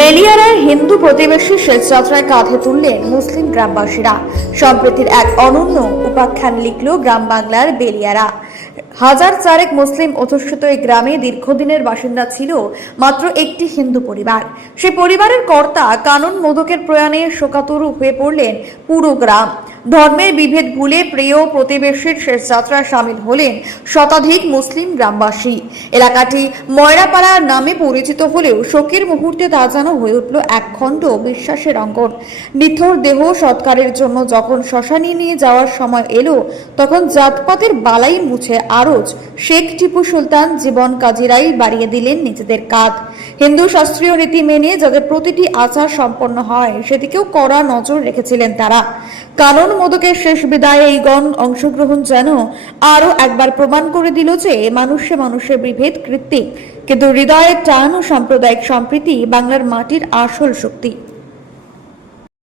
বেলিয়ারায় হিন্দু প্রতিবেশী শেষ যাত্রায় কাঁধে তুললেন মুসলিম গ্রামবাসীরা। সম্প্রীতির এক অনন্য উপাখ্যান লিখল গ্রাম বাংলার বেলিয়ারা। হাজার চারেক মুসলিম অধ্যুষিত এই গ্রামে দীর্ঘদিনের বাসিন্দা ছিল মাত্র একটি হিন্দু পরিবার। সে পরিবারের কর্তা কানন মোদকের প্রয়াণে শোকাতুর হয়ে পড়লেন পুরো গ্রাম। ধর্মের বিভেদ ভুলে প্রিয় প্রতিবেশীর শেষ যাত্রায় সামিল হলেন শতাধিক মুসলিম গ্রামবাসী। এলাকাটি ময়রাপাড়া নামে পরিচিত হলেও শোকের মুহূর্তে তা যেন হয়ে উঠল একখণ্ড বিশ্বাসের অঙ্গন। নিথর দেহ সৎকারের জন্য যখন শ্মশানে নিয়ে যাওয়ার সময় এলো, তখন জাতপাতের বালাই মুছে আরজ শেখ টিপু সুলতান জীবন কাজীরাই বাড়িয়ে দিলেন নিজেদের কাঁধ। হিন্দু শাস্ত্রীয় রীতি মেনে যাদের প্রতিটি আচার সম্পন্ন হয় সেদিকেও কড়া নজর রেখেছিলেন তারা। কানন মোদকের শেষ বিদায়ে এই গণ অংশগ্রহণ যেন আরো একবার প্রমাণ করে দিল যে মানুষে মানুষের বিভেদ কৃত্রিম, কিন্তু হৃদয়ের টান ও সাম্প্রদায়িক সম্প্রীতি বাংলার মাটির আসল শক্তি।